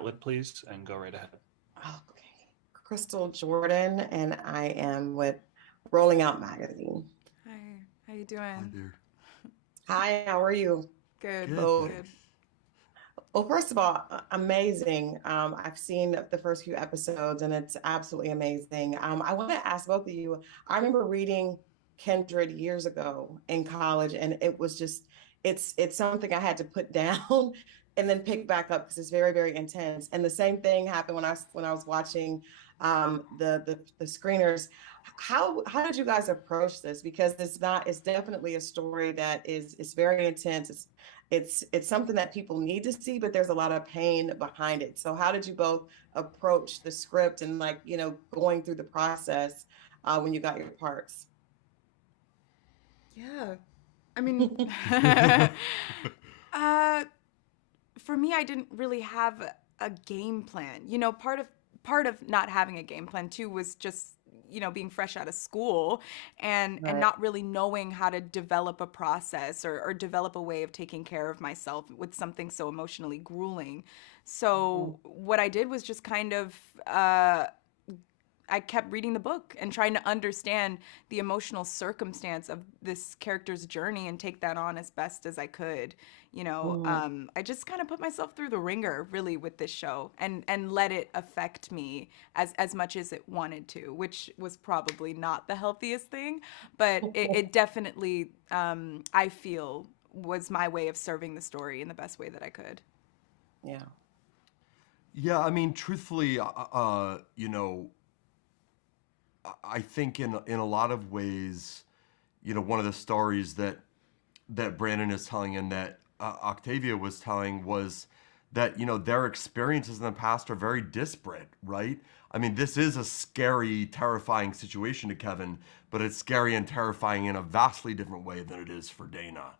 outlet, please, and go right ahead. Okay. Crystal Jordan, and I am with Rolling Out Magazine. Hi, how you Hi doing? there. Hi, how are you Good, Good, both? good. thanks. Well, first of all, amazing. I've seen the first few episodes and it's absolutely amazing. I want to ask both of you. I remember reading Kindred years ago in college, and it was just it's something I had to put down and then pick back up because it's very, very intense. And the same thing happened when I was watching the screeners. How did you guys approach this? Because it's definitely a story that is very intense. It's something that people need to see, but there's a lot of pain behind it. So how did you both approach the script and like, going through the process when you got your parts? Yeah. I mean, uh, for me, I didn't really have a game plan. Part of not having a game plan too was just being fresh out of school and Right. not really knowing how to develop a process or develop a way of taking care of myself with something so emotionally grueling. Mhm. So what I did was just kind of I kept reading the book and trying to understand the emotional circumstance of this character's journey and take that on as best as I could. Mhm. I just kind of put myself through the ringer really with this show and let it affect me as much as it wanted to, which was probably not the healthiest thing, but it definitely I feel was my way of serving the story in the best way that I could. Yeah. Yeah, I mean, truthfully, I think in a lot of ways, one of the stories that Brandon is telling and that Octavia was telling was that their experiences in the past are very disparate, right? I mean, this is a scary, terrifying situation to Kevin, but it's scary and terrifying in a vastly different way than it is for Dana.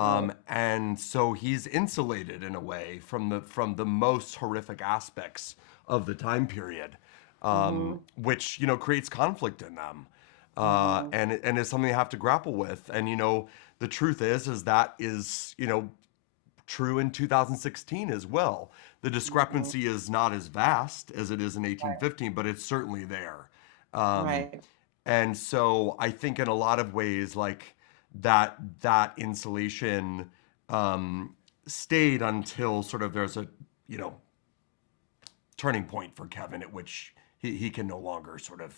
Right. And so he's insulated in a way from the most horrific aspects of the time period, Mhm. which creates conflict in them, Mhm. and is something they have to grapple with. And the truth is that is true in 2016 as well. The Mhm. discrepancy is not as vast as it is in Right. 1815, but it's certainly there. Um, Right. and so I think in a lot of ways, like that insulation um, stayed until sort of there's a you know turning point for Kevin at which he can no longer sort of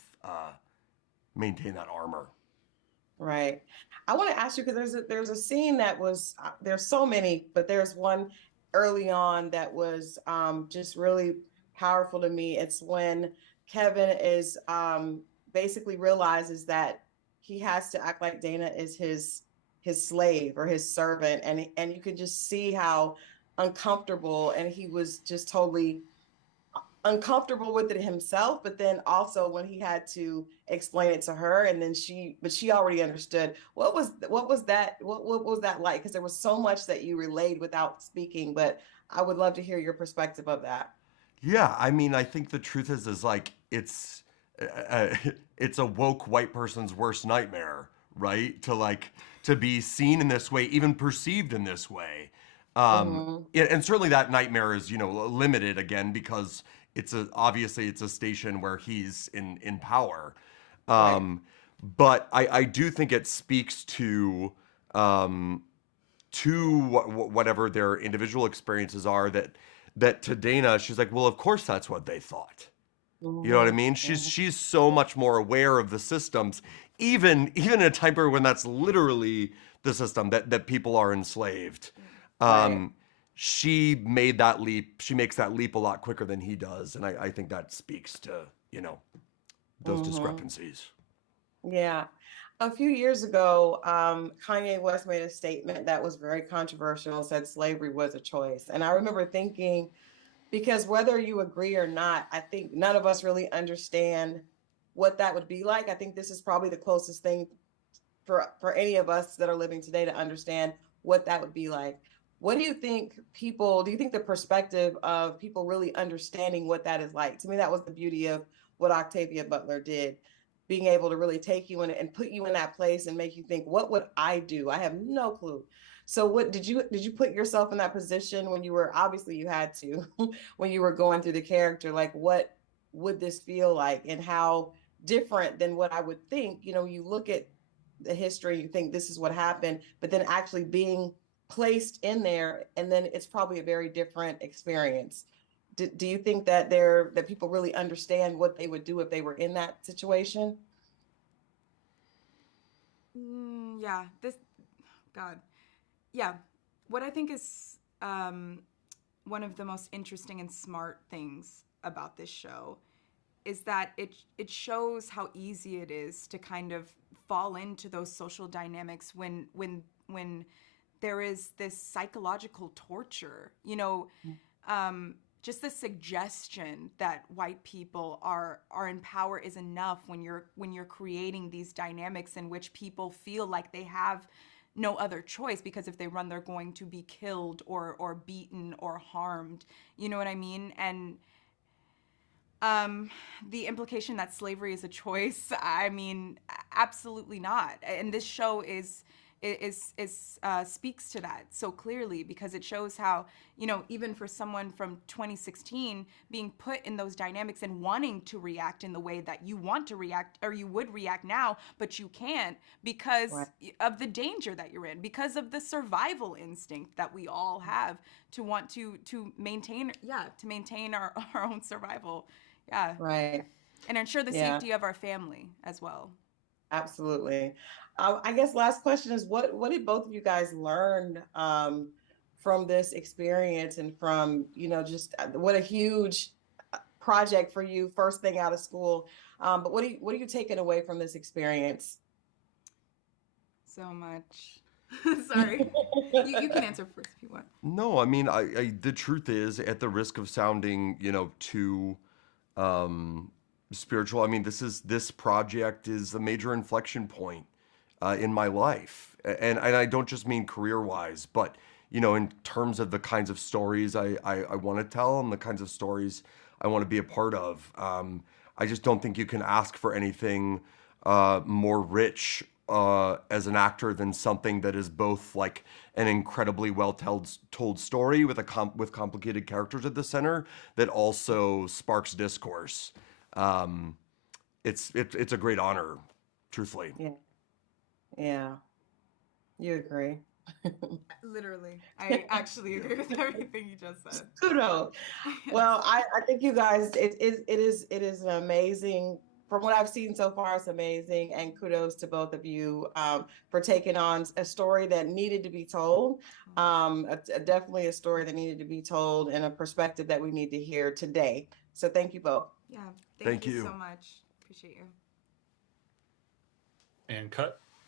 maintain that armor. Right. I want to ask you because there's a scene that was there's so many, but there's one early on that was just really powerful to me. It's when Kevin is basically realizes that he has to act like Dana is his slave or his servant, and you can just see how uncomfortable, and he was just totally uncomfortable with it himself, but then also when he had to explain it to her, and then she already understood. What was that like? Because there was so much that you relayed without speaking, but I would love to hear your perspective of that. Yeah, I mean, I think the truth is like it's a woke white person's worst nightmare, right? To be seen in this way, even perceived in this way. Hmm. And certainly that nightmare is limited again because obviously it's a station where he's in power. Right. Um, but I do think it speaks um, to whatever their individual experiences are that to Dana she's like, well, of course that's what they thought. You know what I Hmm. mean? She's Hmm. she's so much more aware of the systems, even in a time period when that's literally the system that people are enslaved. Right. Um, she made that leap. She makes that leap a lot quicker than he does, and I think that speaks to you know those Hmm. discrepancies. Yeah. A few years ago, Kanye West made a statement that was very controversial, said slavery was a choice. And I remember thinking, because whether you agree or not, I think none of us really understand what that would be like. I think this is probably the closest thing for any of us that are living today to understand what that would be like. What do you think do you think the perspective of people really understanding what that is like? To me, that was the beauty of what Octavia Butler did, being able to really take you in and put you in that place and make you think, what would I do? I have no clue. So what did you put yourself in that position when you were, obviously you had to, when you were going through the character, like what would this feel like and how different than what I would think, you look at the history, you think this is what happened, but then actually being placed in there, and then it's probably a very different experience. Do you think that that people really understand what they would do if they were in that situation? Yeah, God. Yeah. What I think is one of the most interesting and smart things about this show is that it shows how easy it is to kind of fall into those social dynamics when there is this psychological torture, just the suggestion that white people are in power is enough when you're creating these dynamics in which people feel like they have no other choice, because if they run they're going to be killed or beaten or harmed, you know what I mean? And the implication that slavery is a choice, I mean, absolutely not. And this show speaks to that so clearly, because it shows how, even for someone from 2016 being put in those dynamics and wanting to react in the way that you want to react, or you would react now, but you can't because Right. of the danger that you're in, because of the survival instinct that we all have to want to maintain, our own survival. Yeah. Right. And ensure the Yeah. safety of our family as well. Absolutely. I guess last question is what did both of you guys learn from this experience, and from, just what a huge project for you, first thing out of school. But what are you taking away from this experience? So much. Sorry. You can answer first if you want. No, I mean, the truth is, at the risk of sounding, too spiritual, I mean, this project is a major inflection point in my life, and I don't just mean career-wise, but in terms of the kinds of stories I want to tell and the kinds of stories I want to be a part of. I just don't think you can ask for anything more rich as an actor than something that is both like an incredibly well told story with with complicated characters at the center that also sparks discourse. It's a great honor, truthfully. Yeah. Yeah. You agree. Literally. I actually agree with everything you just said. Kudos. Well, I think you guys, it is an amazing, from what I've seen so far, it's amazing. And kudos to both of you for taking on a story that needed to be told. Definitely a story that needed to be told, and a perspective that we need to hear today. So thank you both. Yeah. Thank you you so much. Appreciate you. And cut.